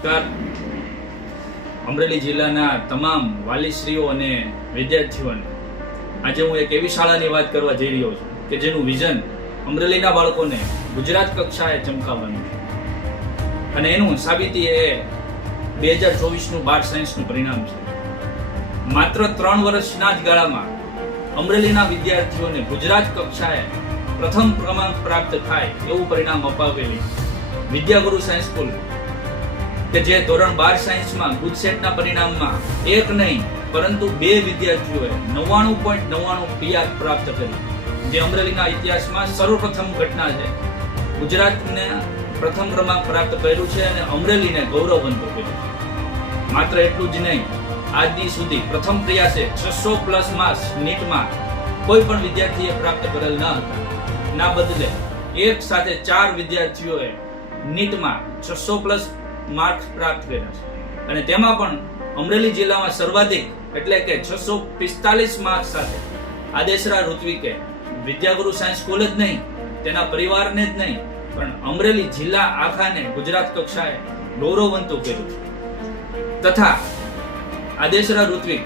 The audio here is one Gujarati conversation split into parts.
નમસ્કાર. અમરેલી જિલ્લાના તમામ વાલીશ્રીઓ અને વિદ્યાર્થીઓને આજે હું એક એવી શાળાની વાત કરવા જઈ રહ્યો છું કે જેનું વિઝન અમરેલીના બાળકોને ગુજરાત કક્ષાએ ચમકાવવાનું છે. અને એનું સાબિતી એ બે હજાર ચોવીસનું બાર સાયન્સનું પરિણામ છે. માત્ર ત્રણ વર્ષના જ ગાળામાં અમરેલીના વિદ્યાર્થીઓને ગુજરાત કક્ષાએ પ્રથમ ક્રમાંક પ્રાપ્ત થાય એવું પરિણામ અપાવેલી વિદ્યાગુરુ સાયન્સ સ્કૂલ કે જે ધોરણ બાર સાયન્સમાં ગુજસેટના પરિણામમાં એક નહીં, પરંતુ બે વિદ્યાર્થીઓએ નવ્વાણું પોઈન્ટ નવ્વાણું પીઆર પ્રાપ્ત કરી. જે અમરેલીના ઇતિહાસમાં સર્વપ્રથમ ઘટના છે. ગુજરાતને પ્રથમ ક્રમાંક પ્રાપ્ત કર્યું છે અને અમરેલીને ગૌરવવંતું કર્યું માત્ર એટલું જ નહીં આજ સુધી પ્રથમ પ્રયાસે છસો પ્લસ માર્ક્સ નીટમાં કોઈ પણ વિદ્યાર્થીએ પ્રાપ્ત કરેલ ન હતા. ના બદલે એક સાથે ચાર વિદ્યાર્થીઓએ નીટમાં છસો પ્લસ માર્ક્સ પ્રાપ્ત કર્યા છે. અને તેમાં પણ અમરેલી જિલ્લામાં સર્વાધિક એટલે કે છસો પિસ્તાલીસ માર્ક્સ સાથે આદેશરા ઋત્વિકે વિદ્યાગુરુ સાયન્સ સ્કૂલ જ નહીં, તેના પરિવારને જ નહીં, પણ અમરેલી જિલ્લા આખાને ગુજરાત કક્ષાએ ગૌરવવંતું કર્યું તથા આદેશરા ઋત્વિક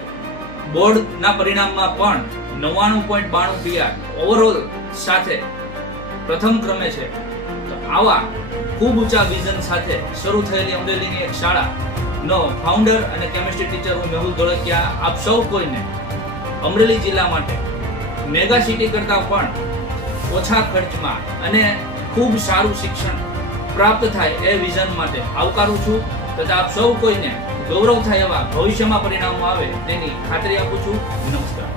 બોર્ડના પરિણામમાં પણ નવ્વાણું પોઈન્ટ બાણું પીઆર ઓવરઓલ સાથે પ્રથમ ક્રમે છે. તો આવા ખૂબ ઊંચા વિઝન સાથે શરૂ થયેલી અમરેલીની એક શાળા. નો ફાઉન્ડર અને કેમિસ્ટ્રી ટીચર હું મેહુલ ધોળકિયા, આપ સૌ કોઈને અમરેલી જિલ્લા માટે મેગા સિટી કરતાં પણ ઓછા ખર્ચમાં અને ખૂબ સારું શિક્ષણ પ્રાપ્ત થાય એ વિઝન માટે આવકારું છું. તથા આપ સૌ કોઈને ગૌરવ થાય એવા ભવિષ્યમાં પરિણામો આવે તેની ખાતરી આપું છું. નમસ્કાર.